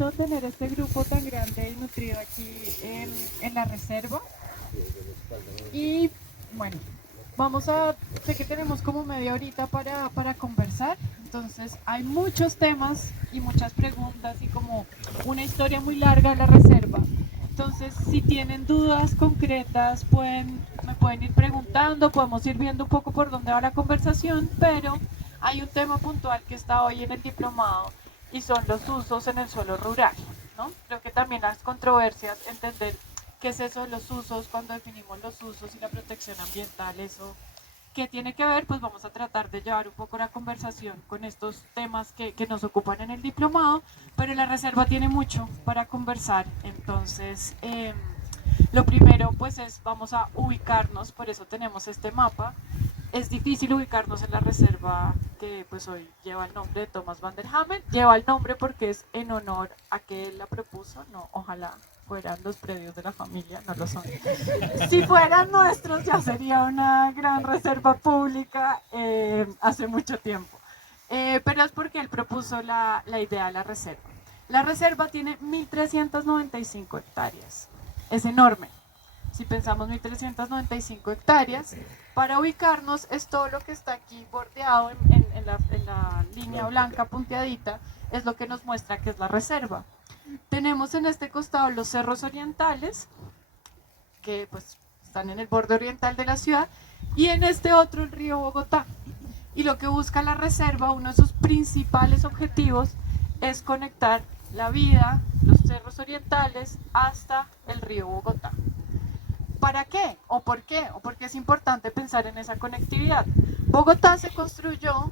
bonito tener este grupo tan grande y nutrido aquí en la reserva. Y bueno, sé que tenemos como media horita para conversar, entonces hay muchos temas y muchas preguntas y como una historia muy larga de la reserva. Entonces, si tienen dudas concretas, me pueden ir preguntando, podemos ir viendo un poco por dónde va la conversación, pero hay un tema puntual que está hoy en el diplomado y son los usos en el suelo rural, ¿no? Creo que también las controversias, entender qué es eso de los usos, cuando definimos los usos y la protección ambiental, eso qué tiene que ver, pues vamos a tratar de llevar un poco la conversación con estos temas que nos ocupan en el diplomado, pero la reserva tiene mucho para conversar, entonces lo primero pues vamos a ubicarnos, por eso tenemos este mapa. Es difícil ubicarnos en la reserva que pues hoy lleva el nombre de Thomas van der Hamen. Lleva el nombre porque es en honor a que él la propuso, no, ojalá fueran los predios de la familia, no lo son. Si fueran nuestros ya sería una gran reserva pública hace mucho tiempo. Pero es porque él propuso la idea de la reserva. La reserva tiene 1.395 hectáreas, es enorme. Si pensamos 1.395 hectáreas, para ubicarnos es todo lo que está aquí bordeado en la línea blanca punteadita, es lo que nos muestra que es la reserva. Tenemos en este costado los cerros orientales, que pues están en el borde oriental de la ciudad, y en este otro el río Bogotá. Y lo que busca la reserva, uno de sus principales objetivos, es conectar la vida, los cerros orientales, hasta el río Bogotá. ¿Para qué? ¿O por qué? ¿O por qué es importante pensar en esa conectividad? Bogotá se construyó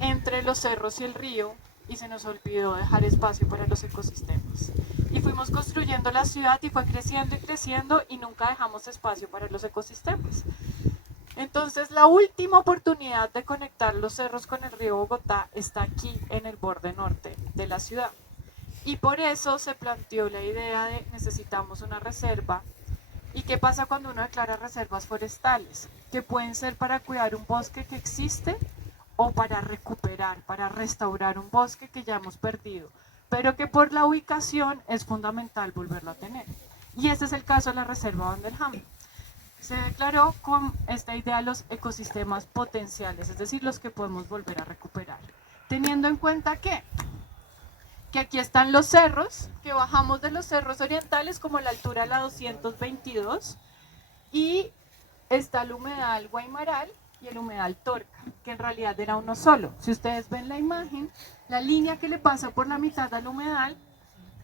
entre los cerros y el río y se nos olvidó dejar espacio para los ecosistemas. Y fuimos construyendo la ciudad y fue creciendo y creciendo y nunca dejamos espacio para los ecosistemas. Entonces la última oportunidad de conectar los cerros con el río Bogotá está aquí en el borde norte de la ciudad. Y por eso se planteó la idea de necesitamos una reserva. ¿Y qué pasa cuando uno declara reservas forestales? Que pueden ser para cuidar un bosque que existe o para recuperar, para restaurar un bosque que ya hemos perdido, pero que por la ubicación es fundamental volverlo a tener. Y este es el caso de la Reserva Van der Hamen. Se declaró con esta idea de los ecosistemas potenciales, es decir, los que podemos volver a recuperar. Teniendo en cuenta que aquí están los cerros, que bajamos de los cerros orientales como la altura de la 222 y está el humedal Guaymaral y el humedal Torca, que en realidad era uno solo. Si ustedes ven la imagen, la línea que le pasa por la mitad al humedal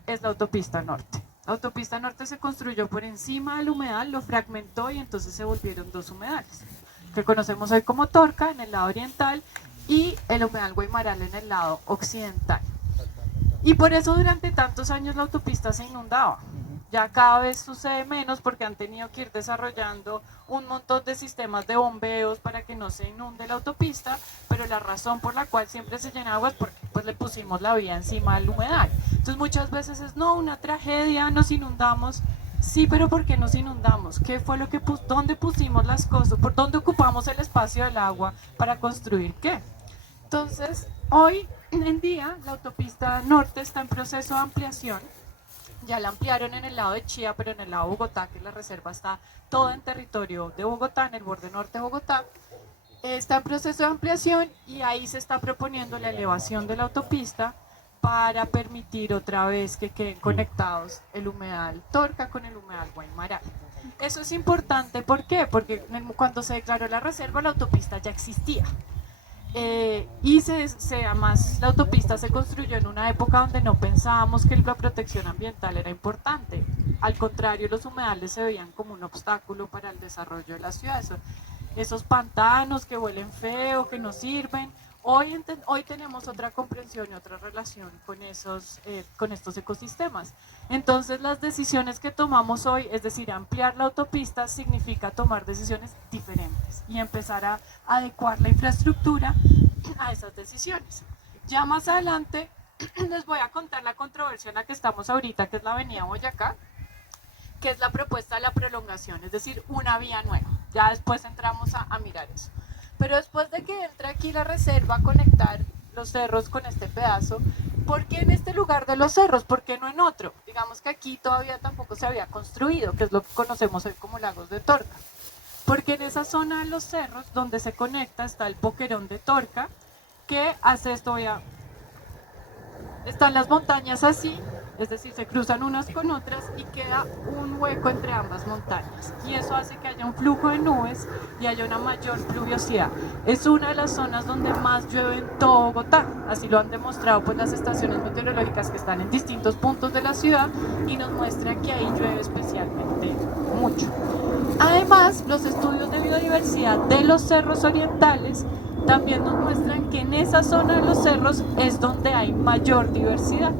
es la autopista norte. La autopista norte se construyó por encima del humedal, lo fragmentó y entonces se volvieron dos humedales, que conocemos hoy como Torca en el lado oriental y el humedal Guaymaral en el lado occidental. Y por eso durante tantos años la autopista se inundaba. Ya cada vez sucede menos porque han tenido que ir desarrollando un montón de sistemas de bombeos para que no se inunde la autopista, pero la razón por la cual siempre se llena agua es porque pues, le pusimos la vía encima del humedal. Entonces muchas veces es no, una tragedia, nos inundamos. Sí, pero ¿por qué nos inundamos? ¿Qué fue lo que dónde pusimos las cosas? ¿Por dónde ocupamos el espacio del agua para construir qué? Entonces, hoy en día la autopista norte está en proceso de ampliación. Ya la ampliaron en el lado de Chía, pero en el lado de Bogotá, que la reserva está toda en territorio de Bogotá, en el borde norte de Bogotá. Está en proceso de ampliación y ahí se está proponiendo la elevación de la autopista para permitir otra vez que queden conectados el humedal Torca con el humedal Guaymaral. Eso es importante, ¿por qué? Porque cuando se declaró la reserva la autopista ya existía. Además la autopista se construyó en una época donde no pensábamos que la protección ambiental era importante. Al contrario, los humedales se veían como un obstáculo para el desarrollo de la ciudad. Esos pantanos que huelen feo, que no sirven. Hoy tenemos otra comprensión y otra relación con estos ecosistemas. Entonces las decisiones que tomamos hoy, es decir, ampliar la autopista, significa tomar decisiones diferentes y empezar a adecuar la infraestructura a esas decisiones. Ya más adelante les voy a contar la controversia en la que estamos ahorita, que es la avenida Boyacá, que es la propuesta de la prolongación, es decir, una vía nueva. Ya después entramos a mirar eso. Pero después de que entra aquí la reserva a conectar los cerros con este pedazo, ¿Por qué en este lugar de los cerros? ¿Por qué no en otro? Digamos que aquí todavía tampoco se había construido, que es lo que conocemos hoy como Lagos de Torca. Porque en esa zona de los cerros donde se conecta está el Boquerón de Torca, que hace esto, están las montañas así, es decir, se cruzan unas con otras y queda un hueco entre ambas montañas. Y eso hace que haya un flujo de nubes y haya una mayor pluviosidad. Es una de las zonas donde más llueve en todo Bogotá. Así lo han demostrado pues las estaciones meteorológicas que están en distintos puntos de la ciudad y nos muestran que ahí llueve especialmente mucho. Además, los estudios de biodiversidad de los cerros orientales también nos muestran que en esa zona de los cerros es donde hay mayor diversidad.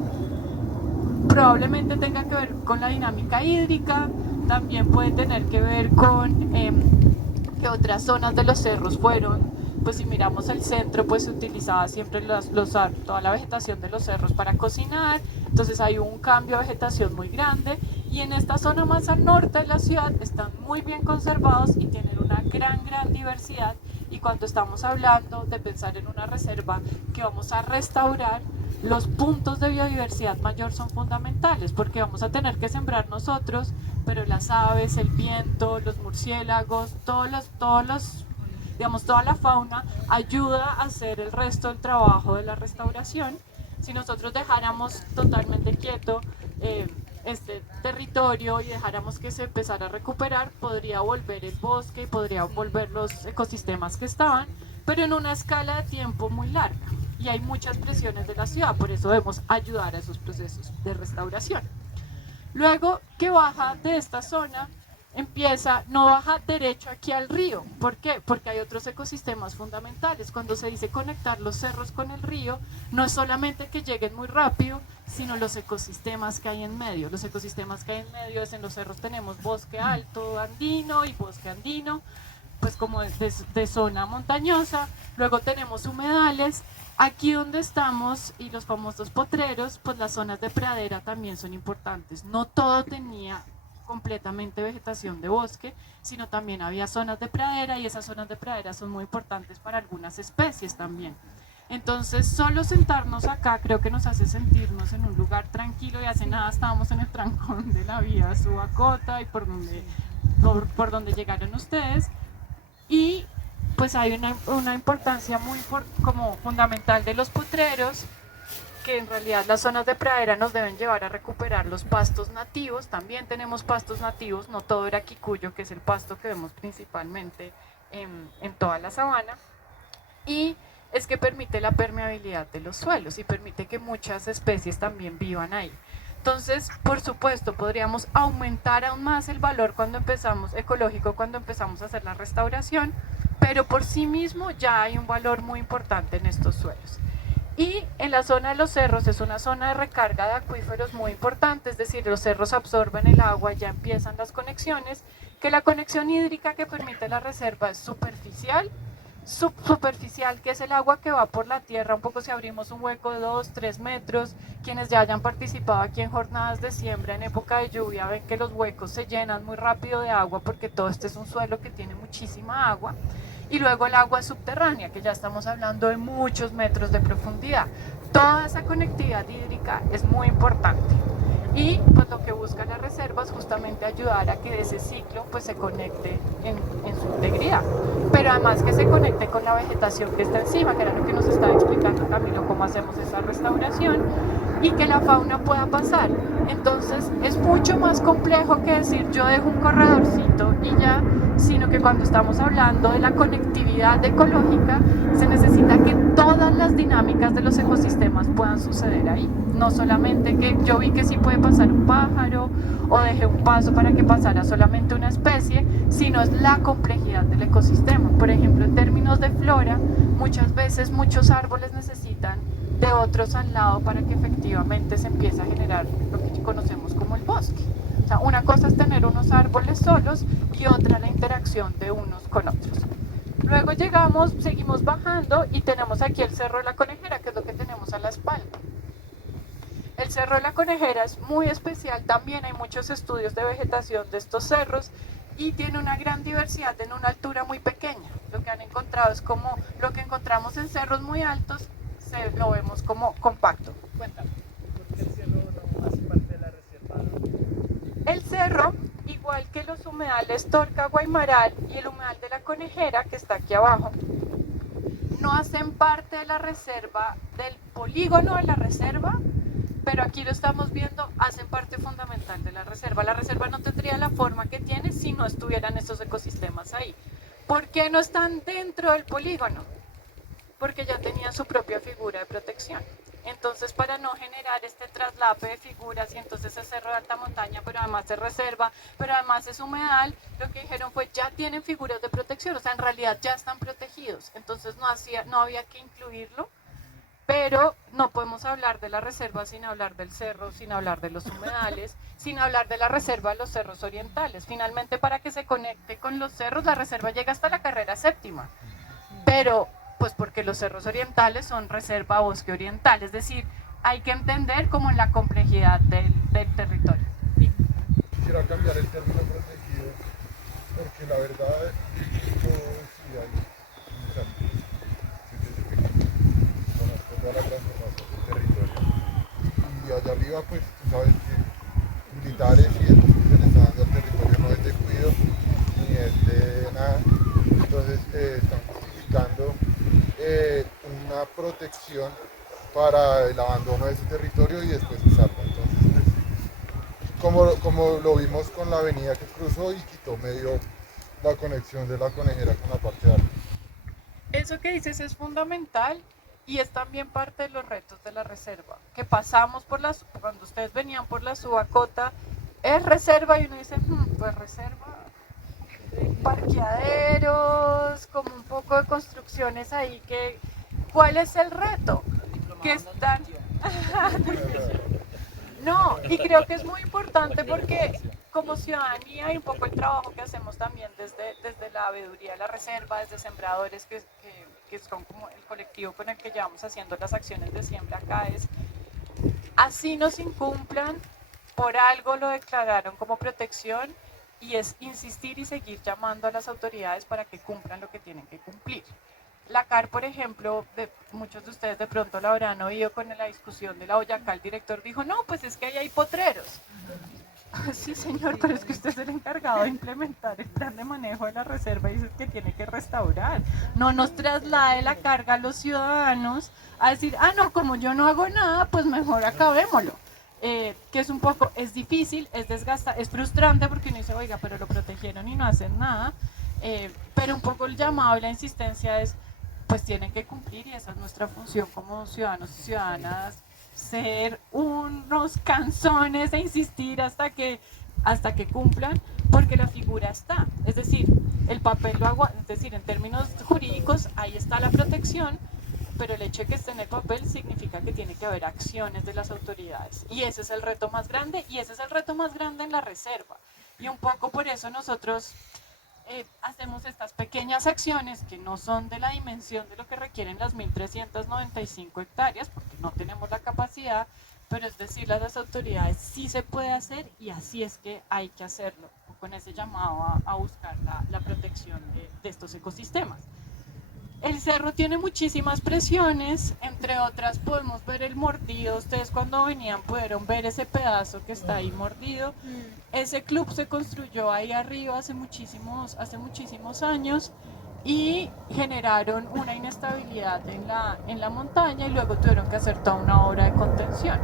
Probablemente tenga que ver con la dinámica hídrica, también puede tener que ver con que otras zonas de los cerros fueron, pues si miramos el centro, pues se utilizaba siempre toda la vegetación de los cerros para cocinar, entonces hay un cambio de vegetación muy grande, y en esta zona más al norte de la ciudad están muy bien conservados y tienen una gran diversidad. Y cuando estamos hablando de pensar en una reserva que vamos a restaurar, los puntos de biodiversidad mayor son fundamentales, porque vamos a tener que sembrar nosotros, pero las aves, el viento, los murciélagos, digamos, toda la fauna ayuda a hacer el resto del trabajo de la restauración. Si nosotros dejáramos totalmente quieto este territorio y dejáramos que se empezara a recuperar, podría volver el bosque y podría volver los ecosistemas que estaban, pero en una escala de tiempo muy larga. Y hay muchas presiones de la ciudad, por eso debemos ayudar a esos procesos de restauración. Luego que baja de esta zona, no baja derecho aquí al río. ¿Por qué? Porque hay otros ecosistemas fundamentales. Cuando se dice conectar los cerros con el río, no es solamente que lleguen muy rápido, sino los ecosistemas que hay en medio. Los ecosistemas que hay en medio es en los cerros tenemos bosque alto andino y bosque andino, pues como de zona montañosa. Luego tenemos humedales. Aquí donde estamos y los famosos potreros, pues las zonas de pradera también son importantes. No todo tenía completamente vegetación de bosque, sino también había zonas de pradera, y esas zonas de pradera son muy importantes para algunas especies también. Entonces, solo sentarnos acá creo que nos hace sentirnos en un lugar tranquilo, y hace nada estábamos en el trancón de la vía Subacota y por donde llegaron ustedes, y pues hay una importancia muy como fundamental de los potreros, que en realidad las zonas de pradera nos deben llevar a recuperar los pastos nativos. También tenemos pastos nativos, no todo era quicuyo, que es el pasto que vemos principalmente en toda la sabana, y es que permite la permeabilidad de los suelos y permite que muchas especies también vivan ahí. Entonces, por supuesto, podríamos aumentar aún más el valor ecológico cuando empezamos a hacer la restauración, pero por sí mismo ya hay un valor muy importante en estos suelos. Y en la zona de los cerros es una zona de recarga de acuíferos muy importante, es decir, los cerros absorben el agua, ya empiezan las conexiones, que la conexión hídrica que permite la reserva es superficial, que es el agua que va por la tierra, un poco si abrimos un hueco de 2-3 metros, quienes ya hayan participado aquí en jornadas de siembra en época de lluvia ven que los huecos se llenan muy rápido de agua, porque todo este es un suelo que tiene muchísima agua. Y luego el agua subterránea, que ya estamos hablando de muchos metros de profundidad. Toda esa conectividad hídrica es muy importante. Y pues lo que busca la reserva es justamente ayudar a que ese ciclo pues se conecte en su integridad. Pero además que se conecte con la vegetación que está encima, que era lo que nos estaba explicando Camilo, cómo hacemos esa restauración, y que la fauna pueda pasar. Entonces es mucho más complejo que decir yo dejo un corredorcito y ya, sino que cuando estamos hablando de la conectividad ecológica, se necesita que todas las dinámicas de los ecosistemas puedan suceder ahí. No solamente que yo vi que sí puede pasar un pájaro o dejé un paso para que pasara solamente una especie, sino es la complejidad del ecosistema. Por ejemplo, en términos de flora, muchas veces muchos árboles necesitan de otros al lado para que efectivamente se empiece a generar lo que conocemos como el bosque. O sea, una cosa es tener unos árboles solos y otra la interacción de unos con otros. Luego seguimos bajando y tenemos aquí el Cerro de la Conejera, que es lo que tenemos a la espalda. El Cerro de la Conejera es muy especial, también hay muchos estudios de vegetación de estos cerros y tiene una gran diversidad en una altura muy pequeña. Lo que han encontrado es como lo que encontramos en cerros muy altos, lo vemos como compacto. Cuéntame. humedal Estorca Guaymaral y el humedal de la Conejera, que está aquí abajo, no hacen parte de la reserva, del polígono de la reserva, pero aquí lo estamos viendo, hacen parte fundamental de la reserva. La reserva no tendría la forma que tiene si no estuvieran estos ecosistemas ahí. ¿Por qué no están dentro del polígono? Porque ya tenían su propia figura de protección. Entonces, para no generar este traslape de figuras y entonces es cerro de alta montaña, pero además es reserva, pero además es humedal, lo que dijeron fue ya tienen figuras de protección, o sea, en realidad ya están protegidos. Entonces no había que incluirlo, pero no podemos hablar de la reserva sin hablar del cerro, sin hablar de los humedales, sin hablar de la reserva de los cerros orientales. Finalmente, para que se conecte con los cerros, la reserva llega hasta la carrera séptima, pero pues porque los cerros orientales son reserva bosque oriental, es decir, hay que entender como la complejidad del territorio. Sí. Quisiera cambiar el término protegido, porque la verdad, yo sí hay muchos años, desde pequeño, conozco toda la transformación del territorio. Y allá arriba, pues, tú sabes que militares y eso que se le está dando al territorio no es de cuido, ni es de nada. Entonces, están justificando una protección para el abandono de ese territorio y después usarlo. Entonces, pues, como lo vimos con la avenida que cruzó y quitó medio la conexión de la Conejera con la parte de alta. Eso que dices es fundamental y es también parte de los retos de la reserva, que pasamos por cuando ustedes venían por la Subacota, es reserva y uno dice, pues reserva, parqueaderos, como un poco de construcciones ahí que, ¿cuál es el reto? Que están... No, y creo que es muy importante porque como ciudadanía y un poco el trabajo que hacemos también desde la veeduría de la reserva, desde sembradores, que son como el colectivo con el que llevamos haciendo las acciones de siembra acá, es así nos incumplan, por algo lo declararon como protección y es insistir y seguir llamando a las autoridades para que cumplan lo que tienen que cumplir. La CAR, por ejemplo, muchos de ustedes de pronto lo habrán oído con la discusión de la Boyacá, el director dijo, no, pues es que ahí hay potreros. Sí, señor, pero es que usted es el encargado de implementar el plan de manejo de la reserva y dice que tiene que restaurar. No nos traslade la carga a los ciudadanos a decir, no, como yo no hago nada, pues mejor acabémoslo. Que es un poco, es difícil, es desgastante, es frustrante porque uno dice, oiga, pero lo protegieron y no hacen nada. Pero un poco el llamado y la insistencia es, pues tienen que cumplir y esa es nuestra función como ciudadanos y ciudadanas, ser unos canzones e insistir hasta que cumplan, porque la figura está, es decir, el papel lo hago, es decir, en términos jurídicos ahí está la protección, pero el hecho de que esté en el papel significa que tiene que haber acciones de las autoridades y ese es el reto más grande y ese es el reto más grande en la reserva y un poco por eso nosotros hacemos estas pequeñas acciones que no son de la dimensión de lo que requieren las 1.395 hectáreas, porque no tenemos la capacidad, pero es decirle a las autoridades sí se puede hacer y así es que hay que hacerlo, con ese llamado a buscar la protección de estos ecosistemas. El cerro tiene muchísimas presiones, entre otras podemos ver el mordido, ustedes cuando venían pudieron ver ese pedazo que está ahí mordido. Ese club se construyó ahí arriba hace muchísimos años y generaron una inestabilidad en la montaña y luego tuvieron que hacer toda una obra de contención.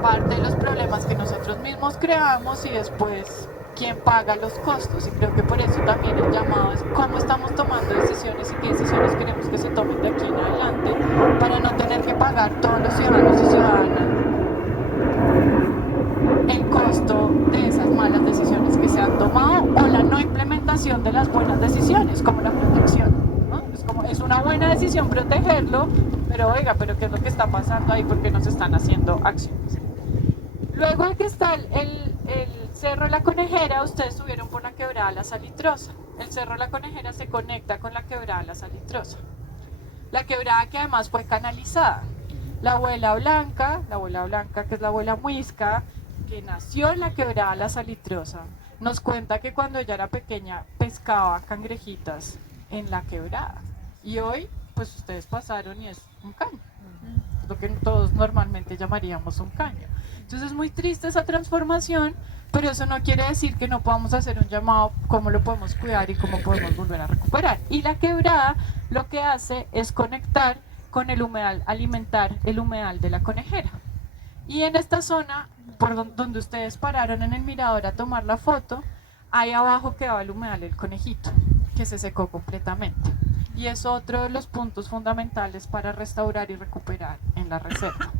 Parte de los problemas que nosotros mismos creamos y después quién paga los costos y creo que por eso también el llamado es cómo estamos tomando decisiones y qué decisiones queremos que se tomen de aquí en adelante para no tener que pagar todos los ciudadanos y ciudadanas el costo de esas malas decisiones que se han tomado o la no implementación de las buenas decisiones como la protección, ¿no? Es una buena decisión protegerlo, pero oiga, pero ¿qué es lo que está pasando ahí? ¿Por qué no se están haciendo acciones? Luego aquí está el Cerro La Conejera, ustedes subieron por la quebrada La Salitrosa. El Cerro La Conejera se conecta con la quebrada La Salitrosa. La quebrada que además fue canalizada. La abuela Blanca que es la abuela Muisca, que nació en la quebrada La Salitrosa, nos cuenta que cuando ella era pequeña pescaba cangrejitas en la quebrada. Y hoy, pues ustedes pasaron y es un caño. lo que todos normalmente llamaríamos un caño. Entonces es muy triste esa transformación, pero eso no quiere decir que no podamos hacer un llamado cómo lo podemos cuidar y cómo podemos volver a recuperar. Y la quebrada lo que hace es conectar con el humedal, alimentar el humedal de la conejera. Y en esta zona, por donde ustedes pararon en el mirador a tomar la foto, ahí abajo quedaba el humedal del conejito, que se secó completamente. Y es otro de los puntos fundamentales para restaurar y recuperar en la reserva.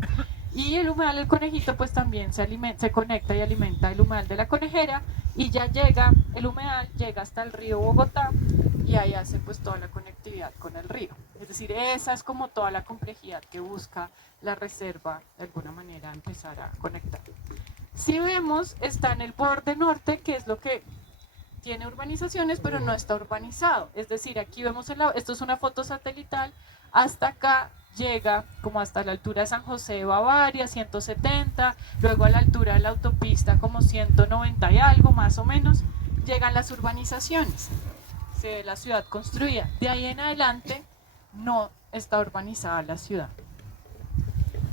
Y el humedal del conejito pues también se conecta y alimenta el humedal de la conejera, y ya llega, el humedal llega hasta el río Bogotá y ahí hace pues toda la conectividad con el río. Es decir, esa es como toda la complejidad que busca la reserva de alguna manera empezar a conectar. Si vemos, está en el borde norte, que es lo que tiene urbanizaciones, pero no está urbanizado. Es decir, aquí vemos, esto es una foto satelital, hasta acá llega como hasta la altura de San José de Bavaria, 170, luego a la altura de la autopista como 190 y algo más o menos, llegan las urbanizaciones, se ve la ciudad construida. De ahí en adelante no está urbanizada la ciudad.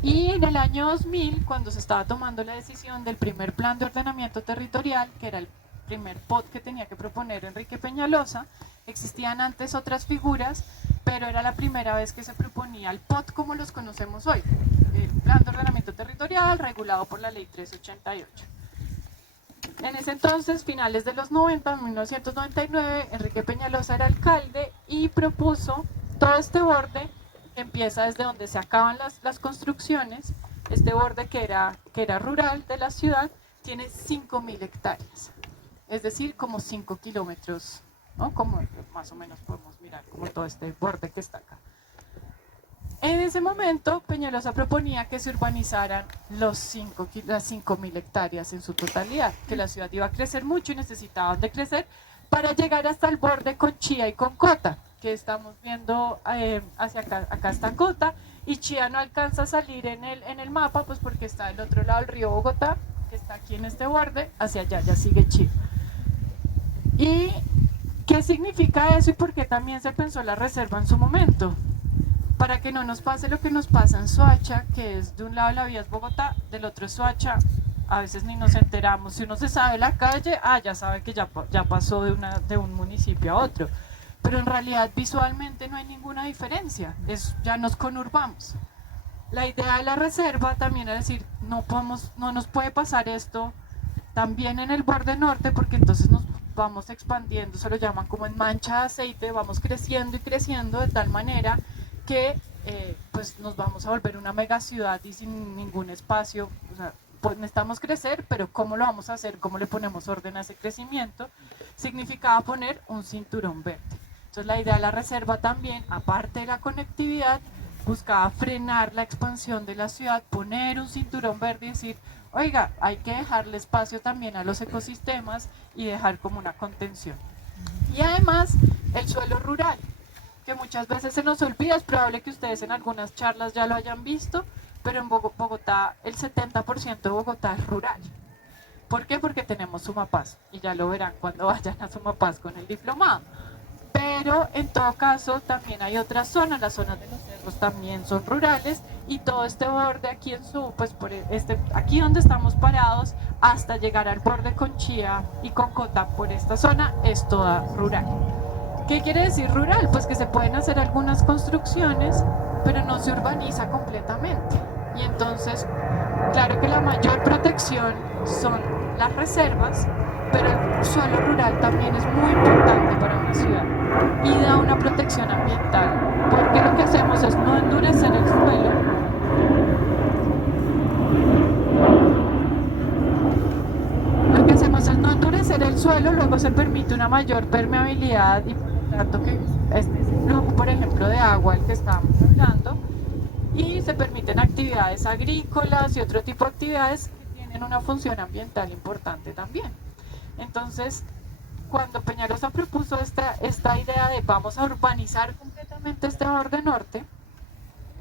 Y en el año 2000, cuando se estaba tomando la decisión del primer plan de ordenamiento territorial, que era el primer POT que tenía que proponer Enrique Peñalosa, existían antes otras figuras, pero era la primera vez que se proponía el POT como los conocemos hoy, el Plan de Ordenamiento Territorial regulado por la Ley 1388. En ese entonces, finales de los 90, en 1999, Enrique Peñalosa era alcalde y propuso todo este borde que empieza desde donde se acaban las construcciones. Este borde que era rural de la ciudad tiene 5.000 hectáreas, es decir, como 5 kilómetros, ¿no? Como más o menos podemos mirar como todo este borde que está acá. En ese momento, Peñalosa proponía que se urbanizaran las 5.000 hectáreas en su totalidad, que la ciudad iba a crecer mucho y necesitaban de crecer para llegar hasta el borde con Chía y con Cota, que estamos viendo hacia acá está Cota, y Chía no alcanza a salir en el mapa, pues porque está del otro lado del río Bogotá, que está aquí en este borde, hacia allá ya sigue Chía. ¿Y qué significa eso y por qué también se pensó la reserva en su momento? Para que no nos pase lo que nos pasa en Soacha, que es de un lado la vía es Bogotá, del otro es Soacha, a veces ni nos enteramos. Si uno se sabe la calle, ya sabe que ya pasó de un municipio a otro. Pero en realidad visualmente no hay ninguna diferencia, ya nos conurbamos. La idea de la reserva también es decir, no nos puede pasar esto también en el borde norte, porque entonces nos vamos expandiendo, se lo llaman como en mancha de aceite, vamos creciendo y creciendo de tal manera que pues nos vamos a volver una mega ciudad y sin ningún espacio. O sea, pues necesitamos crecer, pero ¿cómo lo vamos a hacer? ¿Cómo le ponemos orden a ese crecimiento? Significaba poner un cinturón verde. Entonces la idea de la reserva también, aparte de la conectividad, buscaba frenar la expansión de la ciudad, poner un cinturón verde y decir, oiga, hay que dejarle espacio también a los ecosistemas y dejar como una contención. Y además, el suelo rural, que muchas veces se nos olvida, es probable que ustedes en algunas charlas ya lo hayan visto, pero en Bogotá, el 70% de Bogotá es rural. ¿Por qué? Porque tenemos Sumapaz, y ya lo verán cuando vayan a Sumapaz con el diplomado. Pero en todo caso también hay otras zonas, las zonas de los cerros también son rurales, y todo este borde aquí aquí donde estamos parados, hasta llegar al borde con Chía y con Cota por esta zona, es toda rural. ¿Qué quiere decir rural? Pues que se pueden hacer algunas construcciones, pero no se urbaniza completamente. Y entonces, claro que la mayor protección son las reservas, pero el suelo rural también es muy importante para una ciudad y da una protección ambiental, porque lo que hacemos es no endurecer el suelo, luego se permite una mayor permeabilidad y por lo tanto que este flujo, por ejemplo, de agua, el que estábamos hablando, y se permiten actividades agrícolas y otro tipo de actividades que tienen una función ambiental importante también. Entonces, cuando Peñalosa propuso esta idea de vamos a urbanizar completamente este borde norte,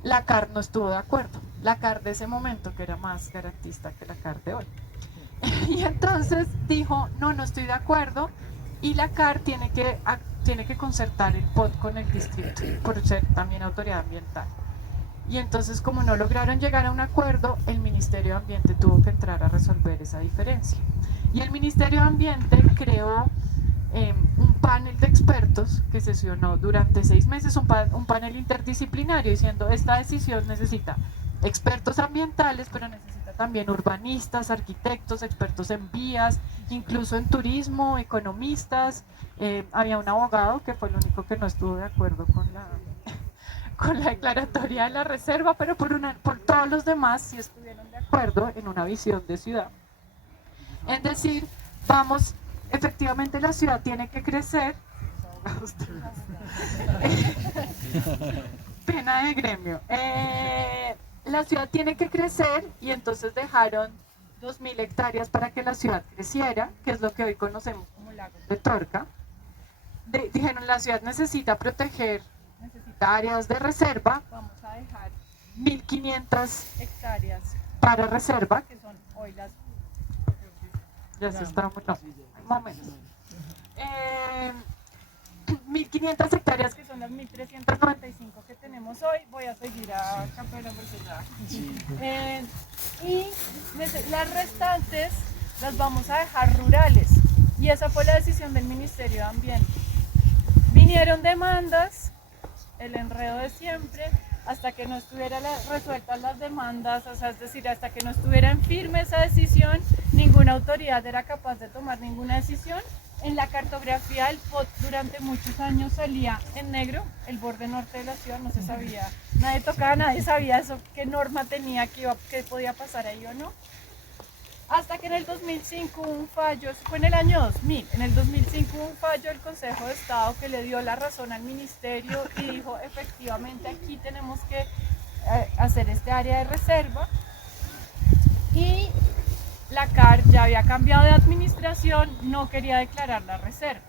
la CAR no estuvo de acuerdo. La CAR de ese momento, que era más garantista que la CAR de hoy. Y entonces dijo, no estoy de acuerdo, y la CAR tiene que concertar el POT con el distrito, por ser también autoridad ambiental. Y entonces, como no lograron llegar a un acuerdo, el Ministerio de Ambiente tuvo que entrar a resolver esa diferencia. Y el Ministerio de Ambiente creó un panel de expertos que sesionó durante 6 meses, un panel interdisciplinario, diciendo esta decisión necesita expertos ambientales, pero necesita también urbanistas, arquitectos, expertos en vías, incluso en turismo, economistas. Había un abogado que fue el único que no estuvo de acuerdo con la declaratoria de la reserva, pero por todos los demás sí estuvieron de acuerdo en una visión de ciudad. Es decir, vamos, efectivamente la ciudad tiene que crecer. Pena de gremio. La ciudad tiene que crecer y entonces dejaron 2.000 hectáreas para que la ciudad creciera, que es lo que hoy conocemos como Lagos de Torca. Dijeron, la ciudad necesita proteger, necesita áreas de reserva, vamos a dejar 1.500 hectáreas para reserva, que son hoy las... Ya se está muy... No, un momento. 1.500 hectáreas, que son las 1.395 que tenemos hoy. Voy a seguir a Campera porque ya... y las restantes las vamos a dejar rurales. Y esa fue la decisión del Ministerio de Ambiente. Vinieron demandas, el enredo de siempre, hasta que no estuvieran resueltas las demandas, o sea, es decir, hasta que no estuviera en firme esa decisión, ninguna autoridad era capaz de tomar ninguna decisión. En la cartografía del POT durante muchos años salía en negro el borde norte de la ciudad, no se sabía, nadie tocaba, nadie sabía eso, qué norma tenía, qué podía pasar ahí o no. Hasta que en el 2005 hubo un fallo, fue en el año 2000, en el 2005 hubo un fallo del Consejo de Estado que le dio la razón al Ministerio y dijo, efectivamente aquí tenemos que hacer este área de reserva. Y la CAR ya había cambiado de administración, no quería declarar la reserva.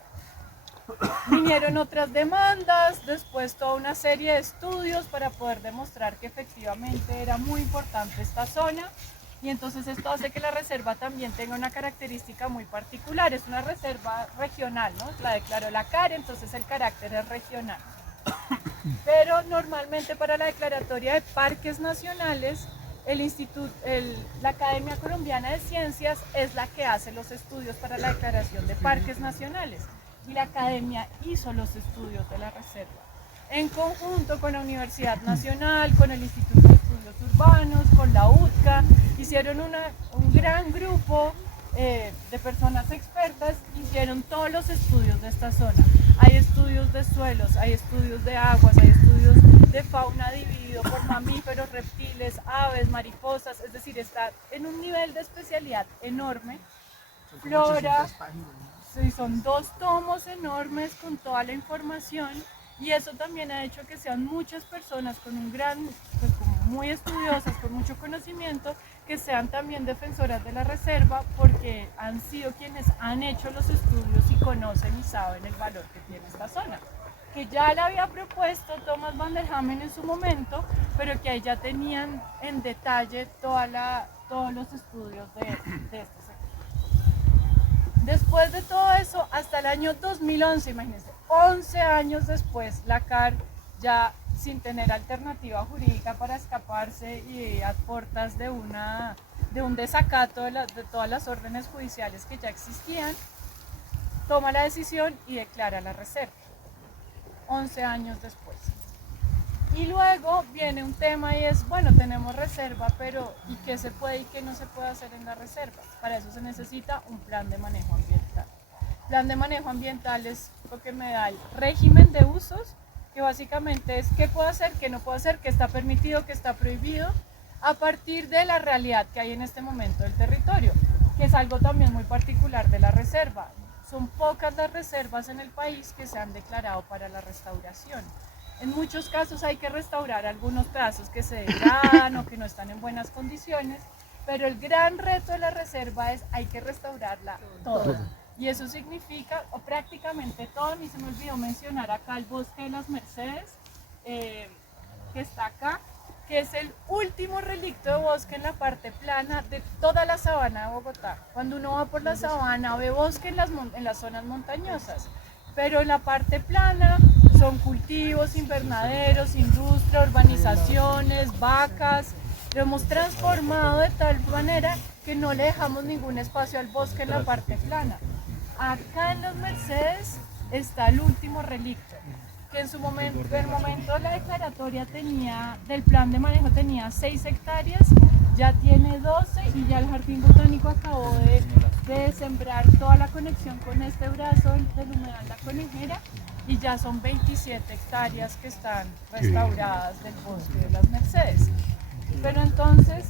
Vinieron otras demandas, después toda una serie de estudios para poder demostrar que efectivamente era muy importante esta zona. Y entonces esto hace que la reserva también tenga una característica muy particular, es una reserva regional, ¿no? La declaró la CAR, entonces el carácter es regional. Pero normalmente para la declaratoria de parques nacionales, la Academia Colombiana de Ciencias es la que hace los estudios para la declaración de parques nacionales. Y la Academia hizo los estudios de la reserva, en conjunto con la Universidad Nacional, con el Instituto de Estudios Urbanos, con la UTCA, hicieron un gran grupo de personas expertas, hicieron todos los estudios de esta zona. Hay estudios de suelos, hay estudios de aguas, hay estudios de fauna dividido por mamíferos, reptiles, aves, mariposas, es decir, está en un nivel de especialidad enorme. Flora, sí, son 2 tomos enormes con toda la información. Y eso también ha hecho que sean muchas personas con un gran, pues como muy estudiosas, con mucho conocimiento, que sean también defensoras de la reserva, porque han sido quienes han hecho los estudios y conocen y saben el valor que tiene esta zona. Que ya la había propuesto Thomas van der Hamen en su momento, pero que ahí ya tenían en detalle todos los estudios de este sector. Después de todo eso, hasta el año 2011, imagínense, 11 años después, la CAR, ya sin tener alternativa jurídica para escaparse y a portas de un desacato de todas las órdenes judiciales que ya existían, toma la decisión y declara la reserva, 11 años después. Y luego viene un tema y es, bueno, tenemos reserva, pero ¿y qué se puede y qué no se puede hacer en la reserva? Para eso se necesita un plan de manejo ambiental. Plan de manejo ambiental es lo que me da el régimen de usos, que básicamente es qué puedo hacer, qué no puedo hacer, qué está permitido, qué está prohibido, a partir de la realidad que hay en este momento del territorio, que es algo también muy particular de la reserva. Son pocas las reservas en el país que se han declarado para la restauración. En muchos casos hay que restaurar algunos pedazos que se degradan o que no están en buenas condiciones, pero el gran reto de la reserva es hay que restaurarla toda. Y eso significa, o prácticamente todo. A mí se me olvidó mencionar acá el bosque de las Mercedes, que está acá, que es el último relicto de bosque en la parte plana de toda la sabana de Bogotá. Cuando uno va por la sabana ve bosque en las zonas montañosas, pero en la parte plana son cultivos, invernaderos, industria, urbanizaciones, vacas. Lo hemos transformado de tal manera que no le dejamos ningún espacio al bosque en la parte plana. Acá en Los Mercedes está el último relicto, que en el momento la declaratoria del plan de manejo tenía 6 hectáreas, ya tiene 12 y ya el Jardín Botánico acabó de sembrar toda la conexión con este brazo del humedal La Conejera y ya son 27 hectáreas que están restauradas del bosque de Las Mercedes. Pero entonces,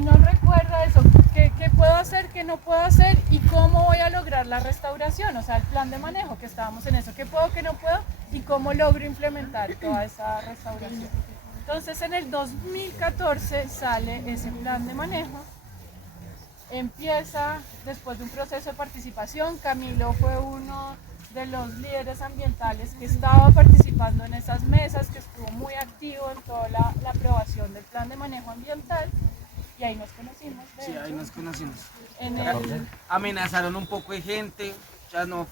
no recuerdo eso, ¿qué puedo hacer, qué no puedo hacer y cómo voy a lograr la restauración? O sea, el plan de manejo, que estábamos en eso, qué puedo, qué no puedo y cómo logro implementar toda esa restauración. Entonces en el 2014 sale ese plan de manejo, empieza después de un proceso de participación. Camilo fue uno de los líderes ambientales que estaba participando en esas mesas, que estuvo muy activo en toda la aprobación del plan de manejo ambiental y ahí nos conocimos. Ahí nos conocimos. En Amenazaron un poco de gente, no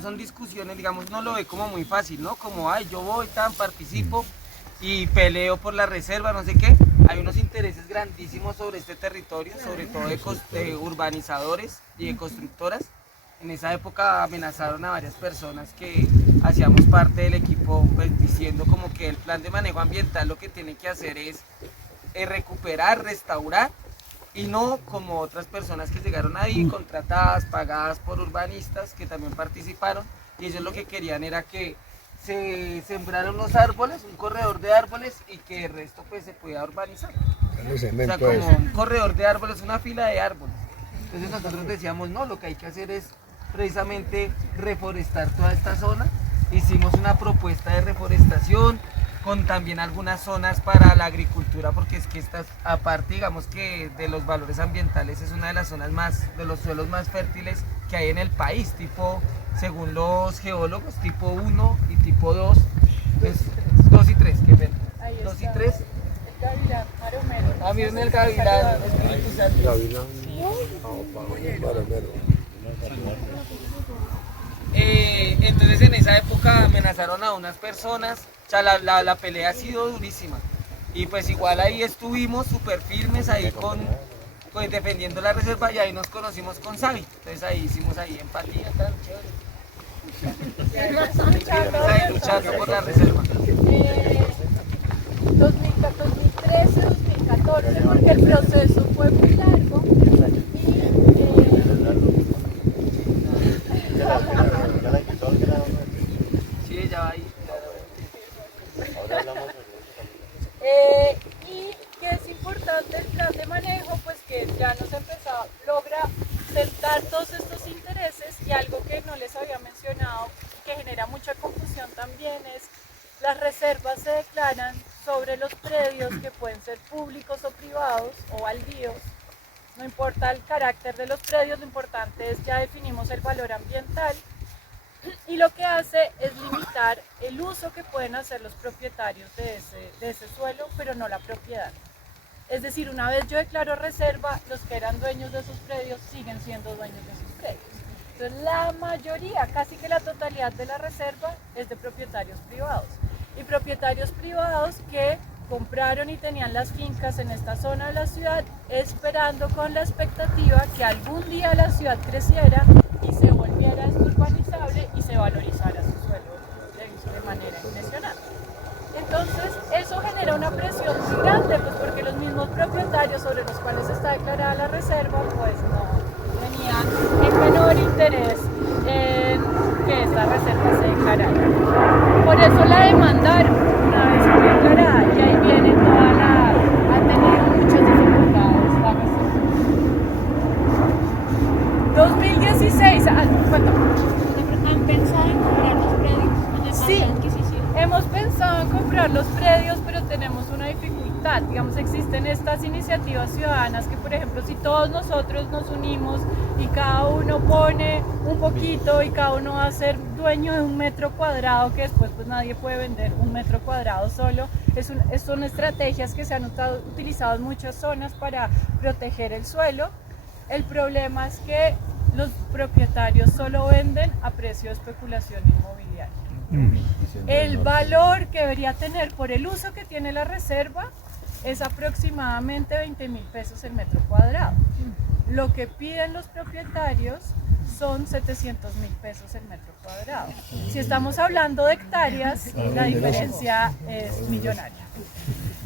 son discusiones, digamos, no lo ve como muy fácil, ¿no? Como, yo voy, participo y peleo por la reserva, no sé qué. Hay unos intereses grandísimos sobre este territorio, sobre todo de urbanizadores y de constructoras. En esa época amenazaron a varias personas que hacíamos parte del equipo, pues, diciendo como que el plan de manejo ambiental lo que tiene que hacer es recuperar, restaurar, y no como otras personas que llegaron ahí contratadas, pagadas por urbanistas que también participaron, y ellos lo que querían era que se sembraron los árboles, un corredor de árboles, y que el resto pues se pudiera urbanizar. O sea, como un corredor de árboles, una fila de árboles. Entonces nosotros decíamos, no, lo que hay que hacer es precisamente reforestar toda esta zona. Hicimos una propuesta de reforestación con también algunas zonas para la agricultura, porque es que esta, aparte, digamos que de los valores ambientales, es una de las zonas de los suelos más fértiles que hay en el país, tipo, según los geólogos, tipo 1 y tipo 2, pues 2 y 3, qué pena. 2 y 3. El Gavilán Maromero. Miren el Gavilán, Espíritu Santo. Gavilán, Maromero. Entonces en esa época amenazaron a unas personas, o sea, la pelea ha sido durísima, y pues igual ahí estuvimos súper firmes ahí defendiendo la reserva, y ahí nos conocimos con Sabi. Entonces ahí hicimos empatía, tan chévere. Luchando por la reserva. 2013, 2014, porque el proceso fue muy largo Sí, ya va ahí. y que es importante el plan de manejo, pues que ya nos logra sentar todos estos intereses, y algo que no les había mencionado, que genera mucha confusión también, es las reservas se declaran sobre los predios que pueden ser públicos o privados o baldíos. No importa el carácter de los predios, lo importante es ya definimos el valor ambiental, y lo que hace es limitar el uso que pueden hacer los propietarios de ese suelo, pero no la propiedad. Es decir, una vez yo declaro reserva, los que eran dueños de esos predios siguen siendo dueños de esos predios. Entonces la mayoría, casi que la totalidad de la reserva es de propietarios privados. Y propietarios privados que compraron y tenían las fincas en esta zona de la ciudad, esperando con la expectativa que algún día la ciudad creciera y se volviera urbanizable y se valorizara su suelo de manera impresionante. Entonces eso genera una presión muy grande, pues porque los mismos propietarios sobre los cuales está declarada la reserva, pues no tenían el menor interés en que esta reserva se declarara. Por eso la demandaron una vez fue declarada, y ahí viene ha tenido muchas dificultades la reserva. 2016, cuéntame. ¿Han pensado en comprar los predios? Sí, hemos pensado en comprar los predios, pero tenemos una dificultad. Digamos, existen estas iniciativas ciudadanas que, por ejemplo, si todos nosotros nos unimos y cada uno pone un poquito y cada uno va a ser dueño de un metro cuadrado, que después pues nadie puede vender un metro cuadrado solo. Son estrategias que se han utilizado en muchas zonas para proteger el suelo. El problema es que los propietarios solo venden a precio de especulación inmobiliaria. El valor que debería tener por el uso que tiene la reserva es aproximadamente 20.000 pesos el metro cuadrado. Lo que piden los propietarios son 700.000 pesos el metro cuadrado. Si estamos hablando de hectáreas, la diferencia es millonaria.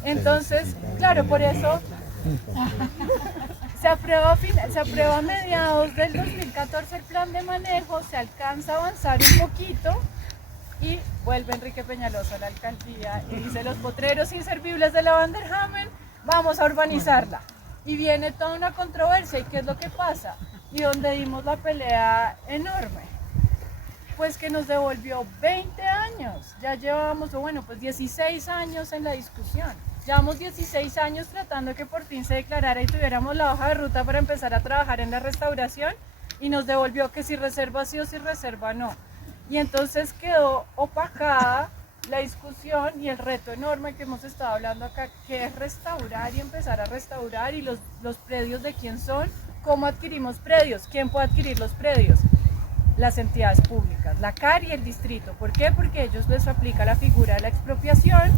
Entonces, claro, por eso se aprueba a mediados del 2014 el plan de manejo, se alcanza a avanzar un poquito y vuelve Enrique Peñalosa a la alcaldía y dice: los potreros inservibles de la Van der Hamen, vamos a urbanizarla. Y viene toda una controversia. ¿Y qué es lo que pasa? Y donde dimos la pelea enorme, pues que nos devolvió 20 años. Ya llevábamos, bueno, pues 16 años en la discusión. Llevamos 16 años tratando de que por fin se declarara y tuviéramos la hoja de ruta para empezar a trabajar en la restauración, y nos devolvió que si reserva sí o si reserva no. Y entonces quedó opacada la discusión y el reto enorme que hemos estado hablando acá, que es restaurar y empezar a restaurar, y los predios de quién son, cómo adquirimos predios, quién puede adquirir los predios. Las entidades públicas, la CAR y el distrito. ¿Por qué? Porque ellos les aplica la figura de la expropiación,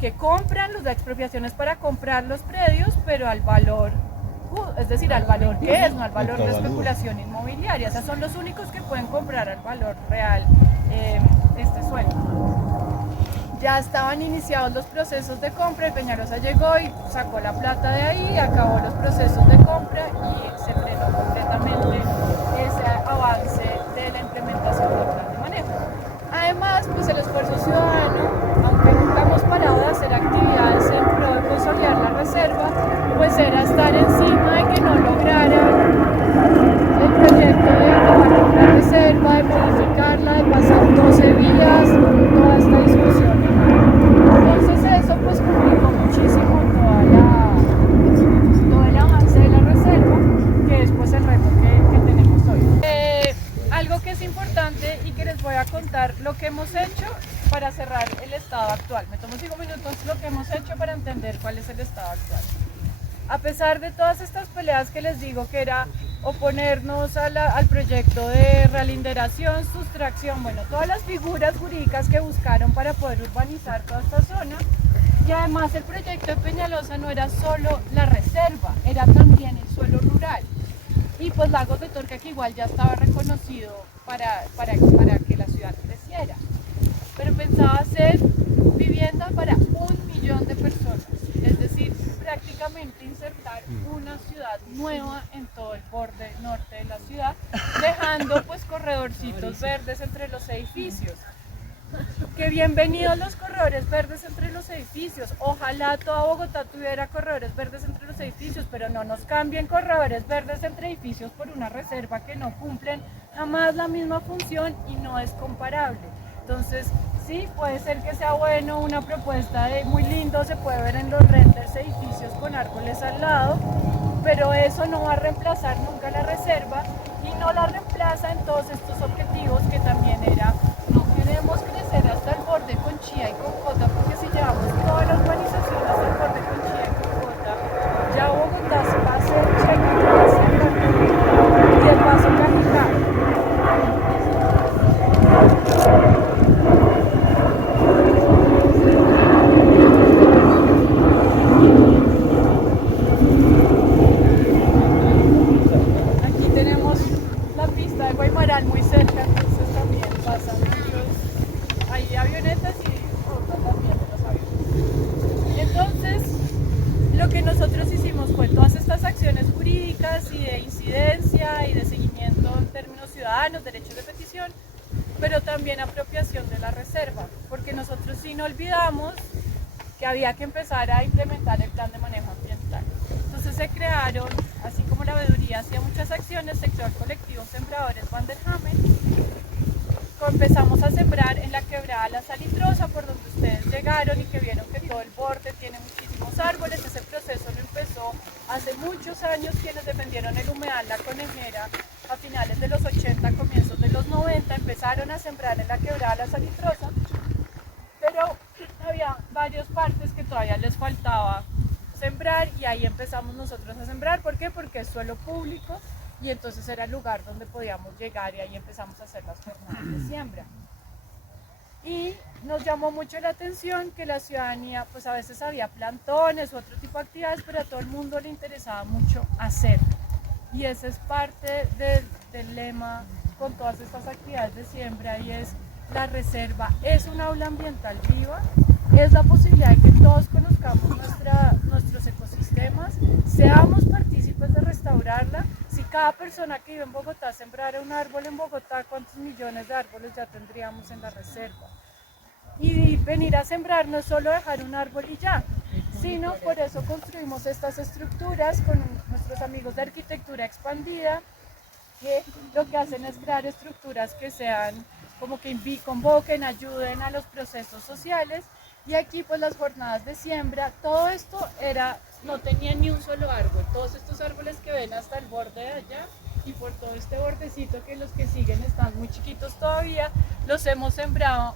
que compran, la expropiación es para comprar los predios, pero al valor, es decir, al valor que es, no al valor de especulación inmobiliaria. O sea, son los únicos que pueden comprar al valor real este suelo. Ya estaban iniciados los procesos de compra, y Peñalosa llegó y sacó la plata de ahí, acabó los procesos de compra y se frenó completamente ese avance de la implementación del plan de manejo. Además, pues el esfuerzo ciudadano, aunque nunca hemos parado de hacer actividades en pro de consolidar la reserva, pues era estar encima de que no lograran el proyecto de acabar la reserva, de modificarla, de pasar 12 días, toda esta discusión. Entonces eso pues complicó muchísimo todo el avance de la reserva, que es pues el reto que tenemos hoy. Algo que es importante y que les voy a contar lo que hemos hecho para cerrar el estado actual. Me tomo 5 minutos lo que hemos hecho para entender cuál es el estado actual. A pesar de todas estas peleas que les digo, que era oponernos al proyecto de realinderación, sustracción, bueno, todas las figuras jurídicas que buscaron para poder urbanizar toda esta zona, y además el proyecto de Peñalosa no era solo la reserva, era también el suelo rural. Y pues Lagos de Torca, que igual ya estaba reconocido para que la ciudad creciera. Pero pensaba hacer vivienda para 1.000.000 de personas, es decir, prácticamente insertar una ciudad nueva en todo el borde norte de la ciudad, dejando pues corredorcitos verdes entre los edificios. Que bienvenidos los corredores verdes entre los edificios. Ojalá toda Bogotá tuviera corredores verdes entre los edificios, pero no nos cambien corredores verdes entre edificios por una reserva que no cumplen jamás la misma función y no es comparable. Entonces, sí, puede ser que sea bueno una propuesta de muy lindo, se puede ver en los renders edificios con árboles al lado, pero eso no va a reemplazar nunca la reserva, y no la reemplaza en todos estos objetivos, que también era: no queremos crecer hasta el borde con Chía y Cocota, porque si llevamos toda la urbanización hasta el borde con Chía y Cocota, ya Bogotá se va a hacer Checa y el Paso Cajicá. Aquí tenemos la pista de Guaymaral muy cerca, entonces también pasan muchos, hay avionetas y otros también de los aviones. Entonces, lo que nosotros hicimos fue todas estas acciones jurídicas y de incidencia y de seguimiento en términos ciudadanos, derechos de petición, pero también apropiación de la reserva, porque nosotros sí no olvidamos que había que empezar a implementar el plan de manejo ambiental. Entonces se crearon, así como la veeduría hacía muchas acciones, se creó el colectivo Sembradores Van der Hamen. Empezamos a sembrar en la quebrada La Salitrosa, por donde ustedes llegaron y que vieron que todo el borde tiene muchísimos árboles. Ese proceso lo empezó hace muchos años quienes defendieron el humedal La Conejera a finales de los 80, comienzos de los 90, empezaron a sembrar en la quebrada La Salitrosa, pero había varias partes que todavía les faltaba sembrar, y ahí empezamos nosotros a sembrar. ¿Por qué? Porque es suelo público y entonces era el lugar donde podíamos llegar, y ahí empezamos a hacer las jornadas de siembra. Y nos llamó mucho la atención que la ciudadanía, pues a veces había plantones u otro tipo de actividades, pero a todo el mundo le interesaba mucho hacer. Y ese es parte del lema con todas estas actividades de siembra, y es: la reserva es un aula ambiental viva, es la posibilidad de que todos conozcamos nuestros ecosistemas, seamos partícipes de restaurarla. Si cada persona que vive en Bogotá sembrara un árbol en Bogotá, ¿cuántos millones de árboles ya tendríamos en la reserva? Y venir a sembrar no es solo dejar un árbol y ya, sino por eso construimos estas estructuras con nuestros amigos de arquitectura expandida, que lo que hacen es crear estructuras que sean como que convoquen, ayuden a los procesos sociales. Y aquí pues las jornadas de siembra, todo esto no tenía ni un solo árbol, todos estos árboles que ven hasta el borde de allá y por todo este bordecito, que los que siguen están muy chiquitos todavía, los hemos sembrado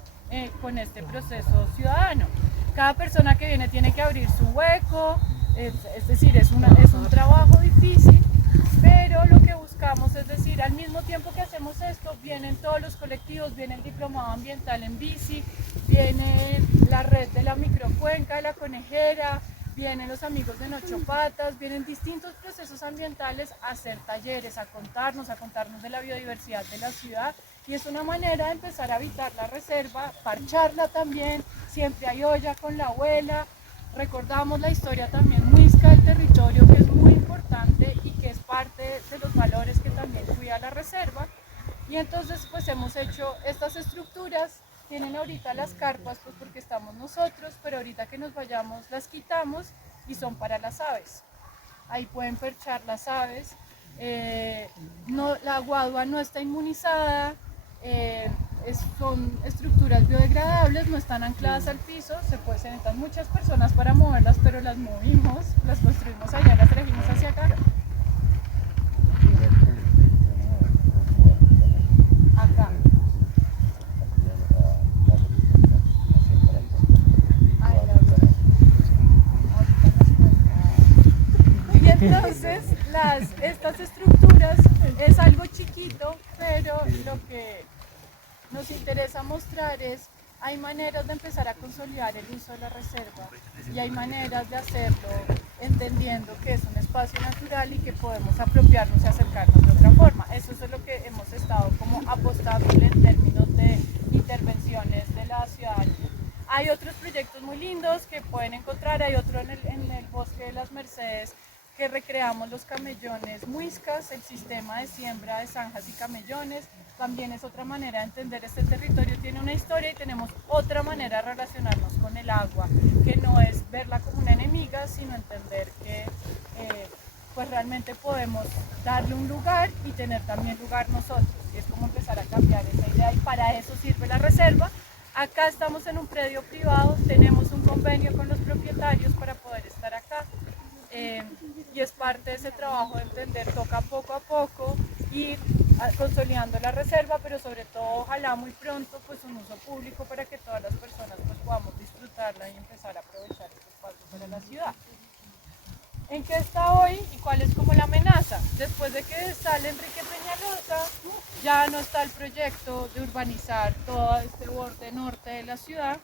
con este proceso ciudadano. Cada persona que viene tiene que abrir su hueco, es decir, es un trabajo difícil, pero lo que buscamos es decir, al mismo tiempo que hacemos esto, vienen todos los colectivos, viene el diplomado ambiental en bici, viene la red de la microcuenca de la Conejera, vienen los amigos de Nocho Patas, vienen distintos procesos ambientales a hacer talleres, a contarnos de la biodiversidad de la ciudad, y es una manera de empezar a habitar la reserva, parcharla también. Siempre hay olla con la abuela, recordamos la historia también muisca del territorio, que es muy importante y que es parte de los valores que también cuida la reserva. Y entonces pues hemos hecho estas estructuras. Tienen ahorita las carpas pues porque estamos nosotros, pero ahorita que nos vayamos las quitamos y son para las aves. Ahí pueden perchar las aves. La guadua no está inmunizada, son estructuras biodegradables, no están ancladas al piso, se necesitan muchas personas para moverlas, pero las movimos, las construimos allá, las trajimos hacia acá. Acá. Y entonces estas estructuras es algo chiquito, pero lo que nos interesa mostrar es: hay maneras de empezar a consolidar el uso de la reserva y hay maneras de hacerlo entendiendo que es un espacio natural y que podemos apropiarnos y acercarnos de otra forma. Eso es lo que hemos estado como apostándole en términos de intervenciones de la ciudadanía. Hay otros proyectos muy lindos que pueden encontrar, hay otro en el Bosque de las Mercedes, que recreamos los camellones muiscas, el sistema de siembra de zanjas y camellones. También es otra manera de entender este territorio, tiene una historia y tenemos otra manera de relacionarnos con el agua, que no es verla como una enemiga, sino entender que pues realmente podemos darle un lugar y tener también lugar nosotros. Y es como empezar a cambiar esa idea, y para eso sirve la reserva. Acá estamos en un predio privado, tenemos un convenio con los propietarios para poder estar acá. Y es parte de ese trabajo de entender, toca poco a poco ir consolidando la reserva, pero sobre todo ojalá muy pronto pues un uso público para que todas las personas pues podamos disfrutarla y empezar a aprovechar este espacio para la ciudad. ¿En qué está hoy y cuál es como la amenaza? Después de que sale Enrique Peñalosa, ya no está el proyecto de urbanizar todo este borde norte de la ciudad,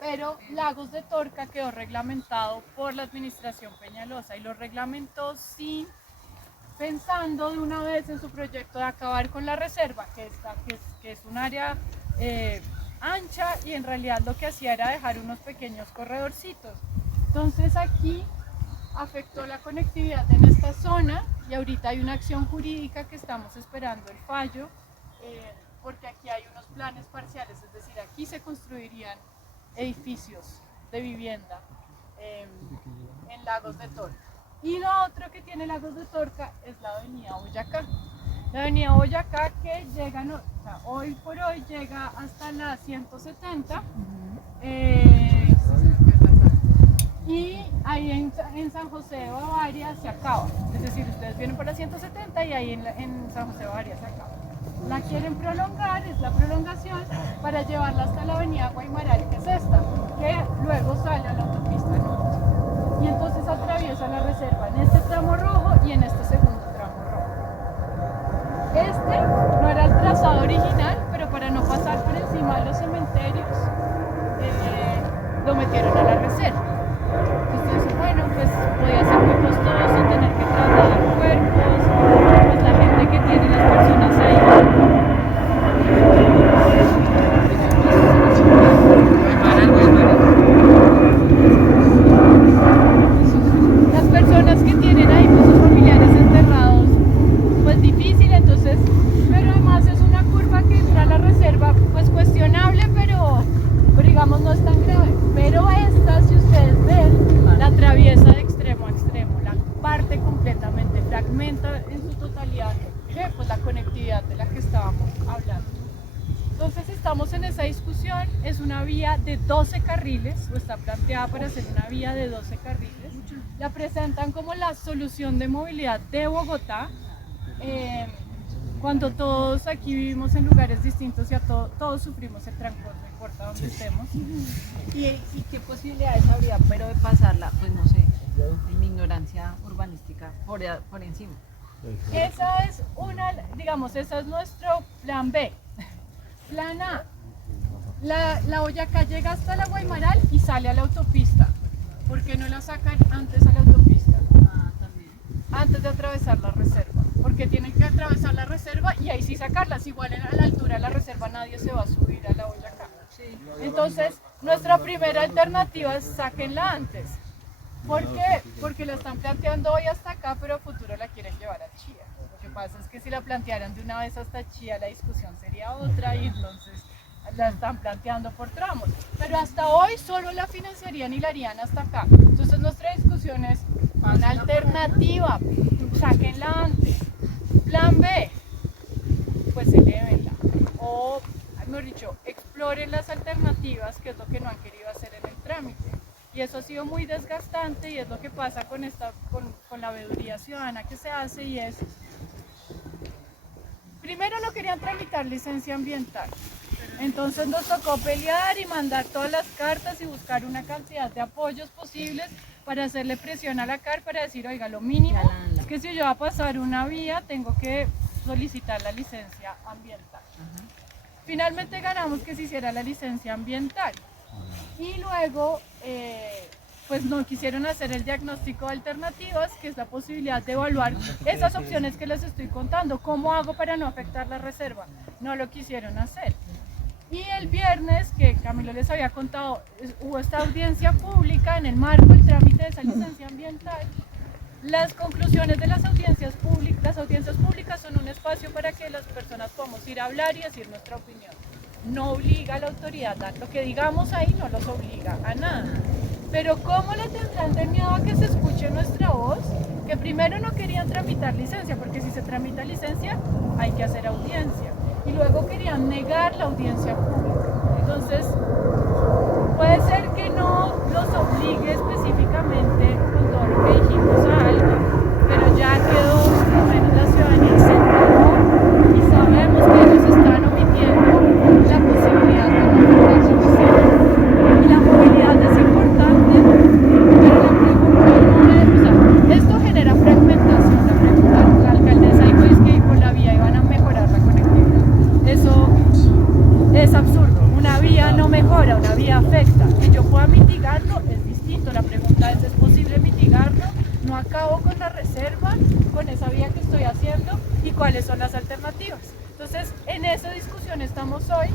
pero Lagos de Torca quedó reglamentado por la administración Peñalosa, y lo reglamentó sin pensando de una vez en su proyecto de acabar con la reserva, que es un área ancha, y en realidad lo que hacía era dejar unos pequeños corredorcitos. Entonces aquí afectó la conectividad en esta zona, y ahorita hay una acción jurídica que estamos esperando el fallo, porque aquí hay unos planes parciales, es decir, aquí se construirían edificios de vivienda en Lagos de Torca. Y lo otro que tiene Lagos de Torca es la avenida Boyacá. La avenida Boyacá que llega, hoy por hoy llega hasta la 170, y ahí en San José de Bavaria se acaba. Es decir, ustedes vienen por la 170 y ahí en San José de Bavaria se acaba. La quieren prolongar, es la prolongación para llevarla hasta la avenida Guaymaral, que es esta, que luego sale a la autopista norte. Y entonces atraviesa la reserva en este tramo rojo y en este segundo tramo rojo. Este no era el trazado original, pero para no pasar por encima de los cementerios metieron a la reserva. Entonces, bueno, pues podía ser muy costoso tener que trasladar cuerpos, pues la gente que tiene las personas ahí. Las personas que tienen ahí pues sus familiares enterrados, pues difícil, entonces, pero además es una curva que entra a la reserva, pues cuestionable, pero digamos no es tan grave. Pero esta, si ustedes ven, la atraviesa de extremo a extremo, la parte completamente, fragmenta en su totalidad, pues la conectividad de la que estábamos hablando. Entonces estamos en esa discusión, es una vía de 12 carriles, o está planteada para ser una vía de 12 carriles. La presentan como la solución de movilidad de Bogotá, cuando todos aquí vivimos en lugares distintos y todos sufrimos el trancón, no importa dónde estemos. ¿Y qué posibilidades habría, pero de pasarla, pues no sé, en mi ignorancia urbanística, por encima? Esa es una, digamos, esa es nuestro plan B. Plan A, la Boyacá llega hasta la Guaymaral y sale a la autopista. ¿Por qué no la sacan antes a la autopista? Antes de atravesar la reserva. Porque tienen que atravesar la reserva y ahí sí sacarlas. Igual a la altura de la reserva nadie se va a subir a la Boyacá. Entonces, nuestra primera alternativa es sáquenla antes. ¿Por qué? Porque la están planteando hoy hasta acá, pero a futuro la quieren llevar a Chía. Lo que pasa es que si la plantearan de una vez hasta Chía, la discusión sería otra y entonces la están planteando por tramos. Pero hasta hoy solo la financiarían y la harían hasta acá. Entonces nuestra discusión es una alternativa, sáquenla antes. Plan B, pues elévenla. O, mejor dicho, exploren las alternativas, que es lo que no han querido hacer en el trámite. Y eso ha sido muy desgastante y es lo que pasa con la veeduría ciudadana que se hace y es, primero no querían tramitar licencia ambiental, entonces nos tocó pelear y mandar todas las cartas y buscar una cantidad de apoyos posibles para hacerle presión a la CAR para decir, oiga, lo mínimo es que si yo voy a pasar una vía tengo que solicitar la licencia ambiental. Finalmente ganamos que se hiciera la licencia ambiental. Y luego, pues no quisieron hacer el diagnóstico de alternativas, que es la posibilidad de evaluar esas opciones que les estoy contando. ¿Cómo hago para no afectar la reserva? No lo quisieron hacer. Y el viernes, que Camilo les había contado, hubo esta audiencia pública en el marco del trámite de esa licencia ambiental. Las conclusiones de las audiencias públicas son un espacio para que las personas podamos ir a hablar y decir nuestra opinión. No obliga a la autoridad, lo que digamos ahí no los obliga a nada. Pero ¿cómo le tendrán de miedo a que se escuche nuestra voz? Que primero no querían tramitar licencia, porque si se tramita licencia hay que hacer audiencia. Y luego querían negar la audiencia pública. Entonces, puede ser que no los obligue específicamente con todo lo que dijimos a algo, pero ya quedó, por lo menos la ciudadanía se enteró y sabemos que ellos están omitiendo la posibilidad de una suficiente. Y la movilidad es importante, pero la pregunta no es, o sea, esto genera fragmentación. La alcaldesa dijo es que con la vía iban a mejorar la conectividad. Eso es absurdo. Una vía no mejora, una vía afecta. Que yo pueda mitigarlo es distinto. La pregunta ¿es posible mitigarlo? No acabo con la reserva, con esa vía que estoy haciendo y cuáles son las alternativas. Entonces, en esa discusión estamos hoy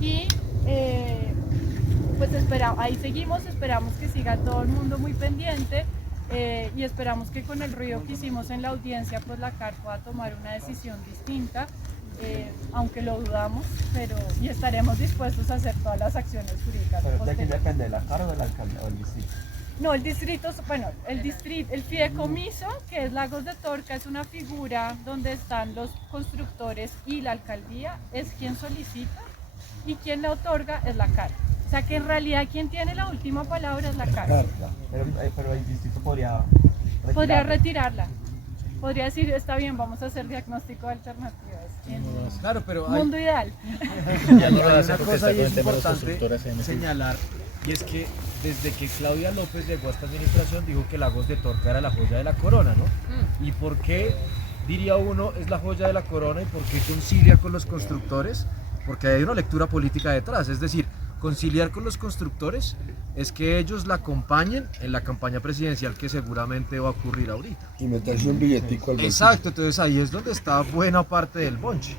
y pues ahí seguimos, esperamos que siga todo el mundo muy pendiente y esperamos que con el ruido que hicimos en la audiencia, pues la CAR pueda tomar una decisión distinta, aunque lo dudamos, y estaremos dispuestos a hacer todas las acciones jurídicas. ¿Pero de quién depende, la CAR o del alcalde o el distrito? No, el distrito, bueno, el fideicomiso, que es Lagos de Torca, es una figura donde están los constructores y la alcaldía, es quien solicita y quien la otorga es la CAR. O sea que en realidad quien tiene la última palabra es la CAR. Pero el distrito podría retirarla. Podría decir, está bien, vamos a hacer diagnóstico de alternativas. Claro, pero mundo ideal. Ya no hay una cosa y es importante señalar, y es que desde que Claudia López llegó a esta administración dijo que Lagos de Torca era la joya de la corona, ¿no? ¿Y por qué, diría uno, es la joya de la corona y por qué concilia con los constructores? Porque hay una lectura política detrás, es decir, conciliar con los constructores es que ellos la acompañen en la campaña presidencial que seguramente va a ocurrir ahorita. Y meterse un billetico al bolsillo. Exacto, entonces ahí es donde está buena parte del bonche.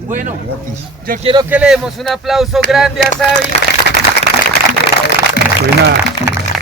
Bueno, Gratis. yo quiero que le demos un aplauso grande a Xavi. Buena.